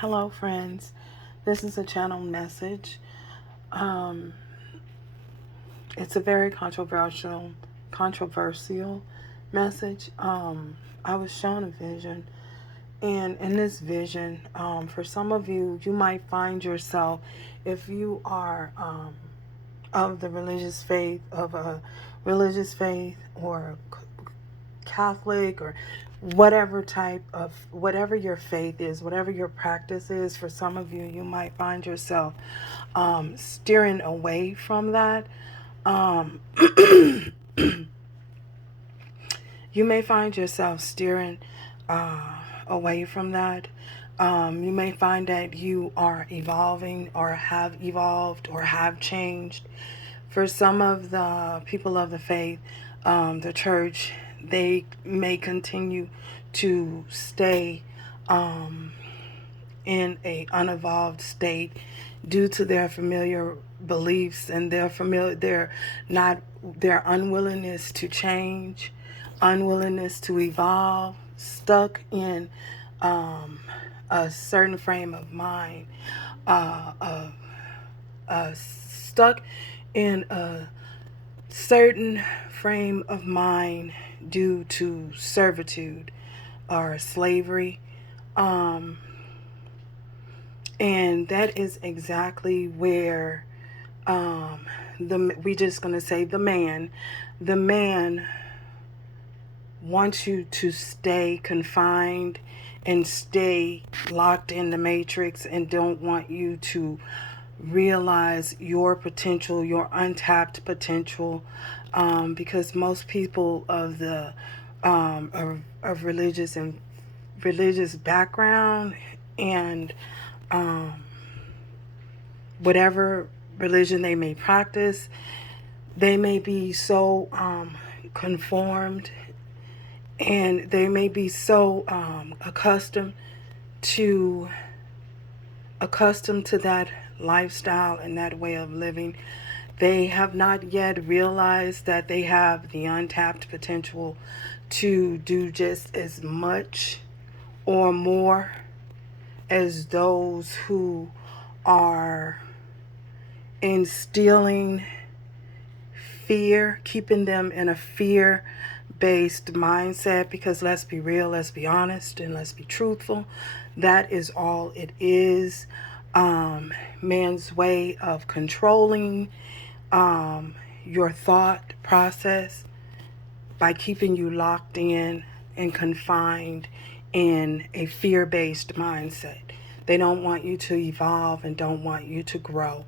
Hello, friends. This is a channel message. Um, it's a very controversial message. I was shown a vision, and in this vision, for some of you, you might find yourself, if you are of the religious faith, or Catholic, or whatever your faith is, whatever your practice is. For some of you, you might find yourself steering away from that. Um, you may find yourself steering away from that. You may find that you are evolving, or have evolved, or have changed. For some of the people of the faith, the church, they may continue to stay um, in a unevolved state due to their familiar beliefs and their unwillingness to change, unwillingness to evolve, stuck in a certain frame of mind, uh, uh, stuck in a certain frame of mind due to servitude or slavery. Um, and that is exactly where we just gonna say the man wants you to stay confined and stay locked in the matrix, and don't want you to realize your potential, your untapped potential, because most people of the of religious background, and um, whatever religion they may practice, they may be so conformed, and they may be so to accustomed to that lifestyle and that way of living. They have not yet realized that they have the untapped potential to do just as much or more as those who are instilling fear, keeping them in a fear based mindset. Because let's be real, let's be honest, and let's be truthful. That is all it is. Man's way of controlling your thought process by keeping you locked in and confined in a fear based mindset. They don't want you to evolve and don't want you to grow.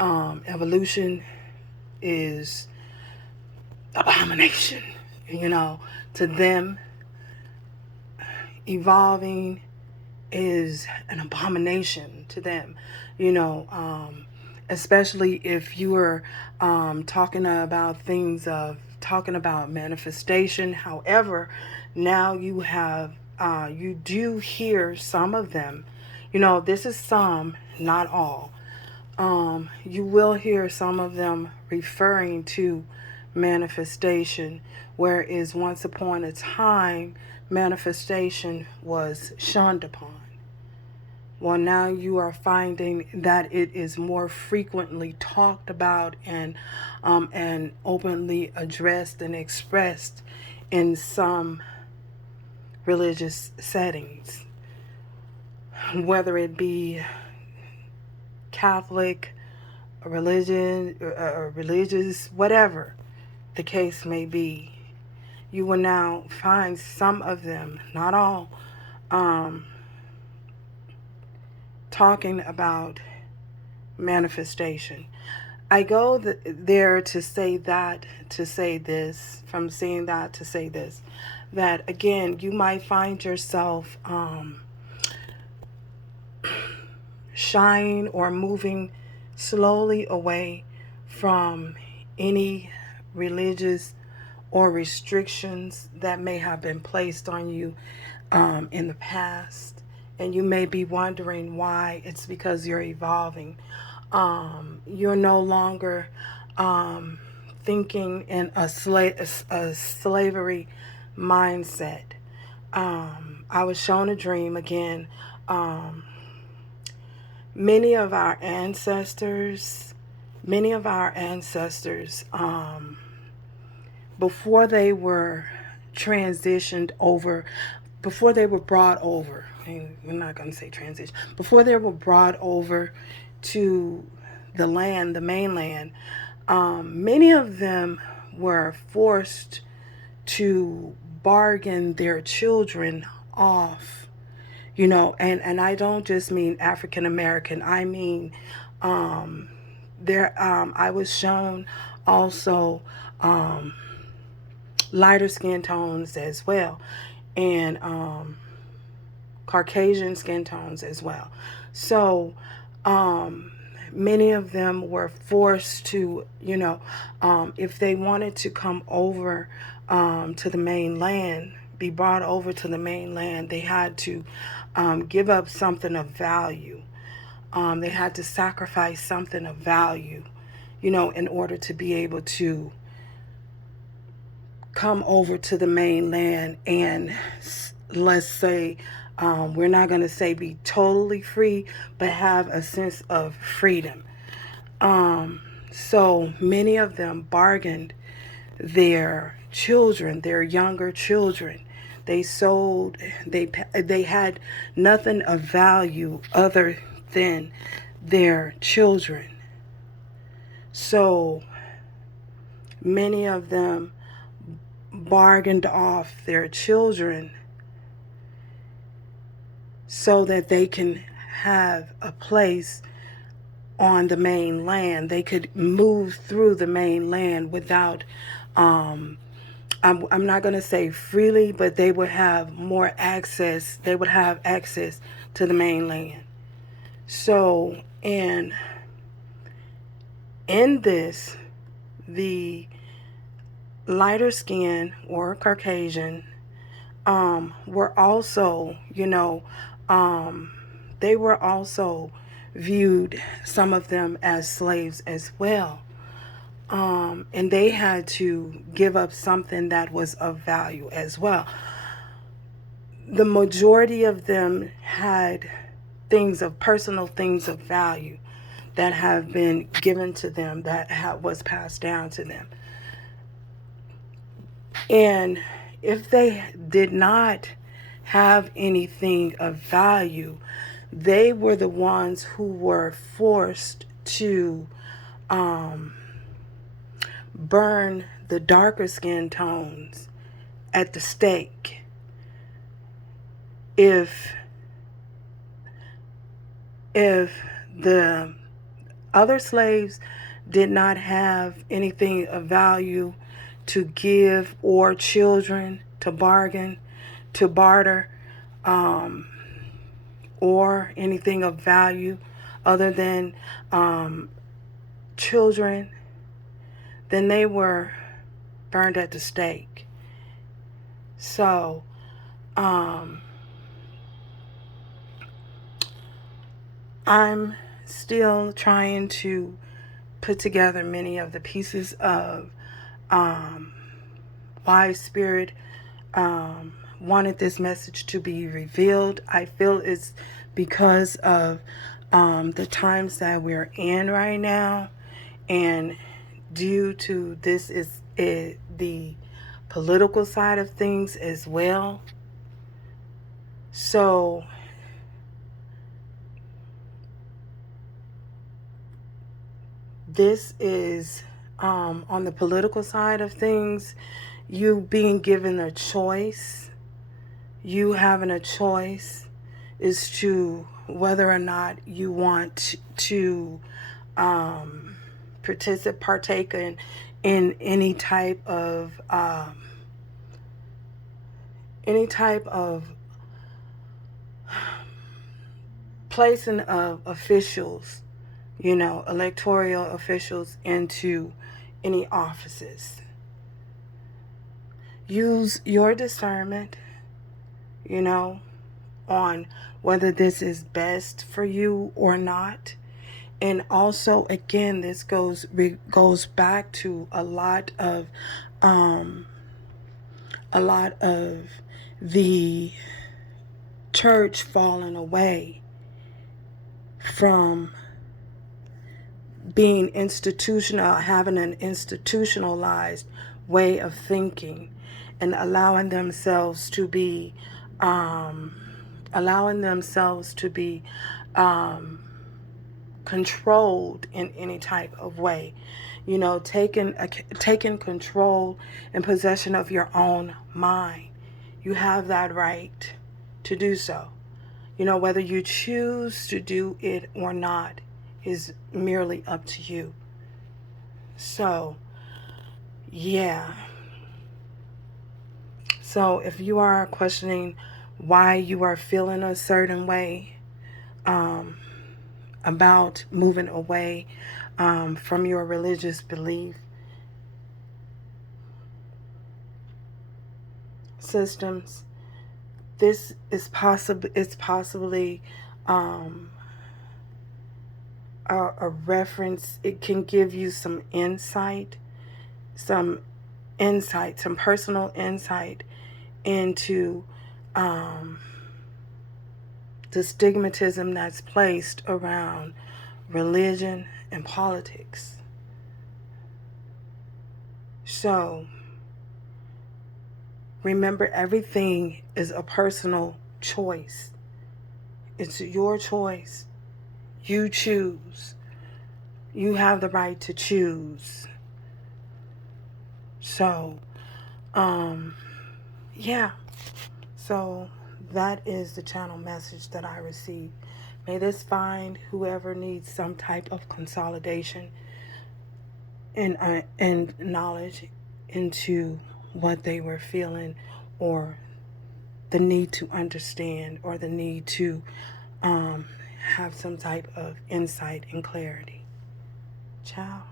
Evolution is abomination, to them. Evolving is an abomination to them, especially if you are talking about manifestation. However, now you do hear some of them, this is some, not all. You will hear some of them referring to manifestation, whereas once upon a time, manifestation was shunned upon. Well, now you are finding that it is more frequently talked about, and openly addressed and expressed in some religious settings, whether it be Catholic, religious, whatever the case may be. You will now find some of them, not all, talking about manifestation. I go there to say that, to say this, from saying that to say this, that again, you might find yourself shying or moving slowly away from any religious or restrictions that may have been placed on you in the past. And you may be wondering why. It's because you're evolving. You're no longer thinking in a slavery mindset. I was shown a dream again. many of our ancestors, many of our ancestors, before they were transitioned over, before they were brought over, and we're not going to say transition, before they were brought over to the land, the mainland, many of them were forced to bargain their children off, and I don't just mean African American. I mean, I was shown also lighter skin tones as well, and Caucasian skin tones as well. So many of them were forced to, if they wanted to come over to the mainland, be brought over to the mainland, they had to give up something of value. They had to sacrifice something of value, in order to be able to come over to the mainland and, let's say, we're not going to say be totally free, but have a sense of freedom. So many of them bargained their children, their younger children. They sold, they had nothing of value other than their children. So many of them bargained off their children so that they can have a place on the mainland. They could move through the mainland without, I'm not going to say freely, but they would have more access. They would have access to the mainland. So, and in this, the lighter skin or Caucasian were also, they were also viewed, some of them, as slaves as well. And they had to give up something that was of value as well. The majority of them had personal things of value that have been given to them, that was passed down to them. And if they did not have anything of value, they were the ones who were forced to burn the darker skin tones at the stake. If the other slaves did not have anything of value to give, or children to bargain, to barter, or anything of value other than children, then they were burned at the stake. So, I'm still trying to put together many of the pieces of why Spirit wanted this message to be revealed. I feel it's because of the times that we're in right now, and due to this is the political side of things as well. So this is on the political side of things, you being given a choice, you having a choice is to whether or not you want to partake in any type of placing of officials, electoral officials into any offices. Use your discernment, on whether this is best for you or not. And also, again, this goes back to a lot of the church falling away from being institutional, having an institutionalized way of thinking, and allowing themselves to be, um, allowing themselves to be um, controlled in any type of way. You know, taking control and possession of your own mind. You have that right to do so. You know, whether you choose to do it or not is merely up to you. So, yeah. So, if you are questioning why you are feeling a certain way um, about moving away from your religious belief systems, this is possible. It's possibly um, a reference. It can give you some insight, some some personal insight into um, the stigmatism that's placed around religion and politics. So remember, everything is a personal choice. It's your choice. You choose. You have the right to choose. So, um, yeah. So that is the channel message that I received. May this find whoever needs some type of consolidation and knowledge into what they were feeling, or the need to understand, or the need to um, have some type of insight and clarity. Ciao.